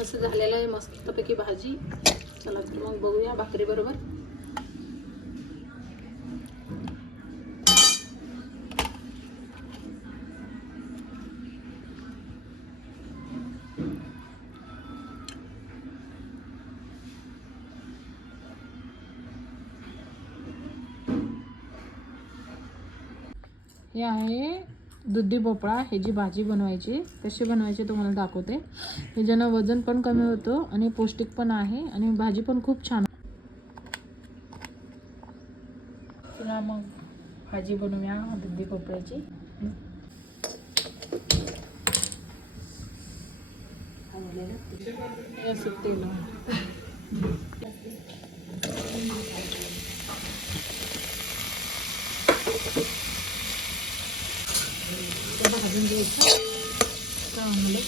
असं झालेलं आहे मस्तपैकी भाजी. चला तर मग बघूया भाकरी बरोबर. हे आहे दुधी भोपळा. ह्याची भाजी बनवायची. कशी बनवायची तुम्हाला दाखवते. ह्याच्यानं वजन पण कमी होतं आणि पौष्टिक पण आहे आणि भाजी पण खूप छान. चला मग भाजी बनवूया दुधी भोपळ्याची. असं तेल भाजून घ्यायचं चांगलं.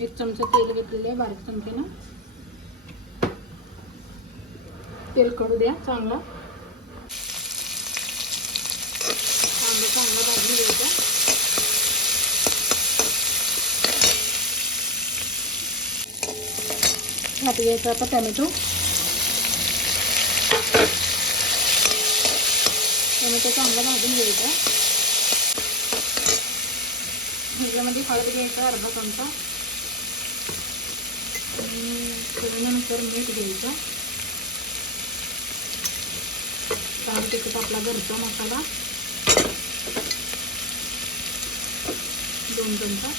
एक चमचा तेल घेतलेलं आहे बारीक चमच्यानं. तेल कढू द्या चांगलं. चांगलं भाजून घ्यायचं. घात घ्यायचा आता टोमॅटो. चांगला भाजून घ्यायचा. ह्याच्यामध्ये हळद घ्यायचा अर्धा चमचा. चवीनुसार मीठ घ्यायचं. लाल तिखट आपला घरचा मसाला 2 चमचा.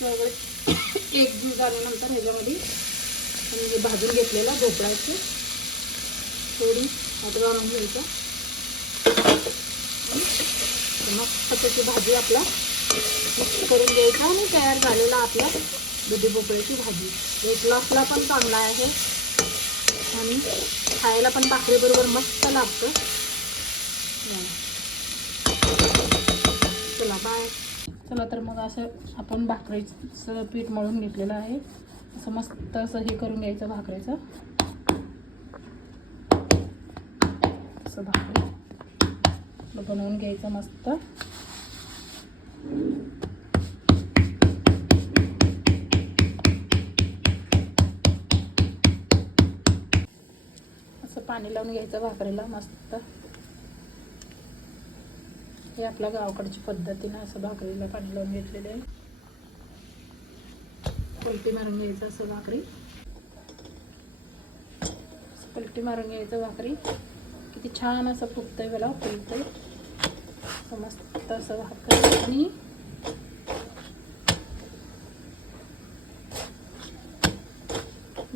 सगळं एकजीव झाल्यानंतर ह्याच्यामध्ये हे भाजून घेतलेलं भोपळ्याची थोडी हात घालून घ्यायचं. मस्त त्याची भाजी आपला मिक्स करून द्यायचा आणि तयार झालेला आपला दुधी भोपळ्याची भाजी. वेट लॉसला पण चांगला आहे आणि खायला पण भाकरीबरोबर मस्त लागतं. चला बाय. चला तर मग असं आपण भाकरीचं पीठ मळून घेतलेलं आहे. असं मस्त असं हे करून घ्यायचं भाकरीचं. असं भाकरी बनवून घ्यायचं मस्त. असं पाणी लावून घ्यायचं भाकरीला मस्त. हे आपल्या गावाकडची पद्धतीने असं भाकरीला पाणी लावून घेतलेलं आहे. पलटी मारून घ्यायचं असं भाकरी. पलटी मारून घ्यायचं भाकरी. किती छान असं फुगतंय मला फुलतंय मस्त असं भाकरी. आणि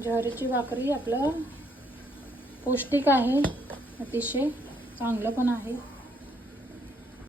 ज्वारीची भाकरी आपलं पौष्टिक आहे, अतिशय चांगलं पण आहे.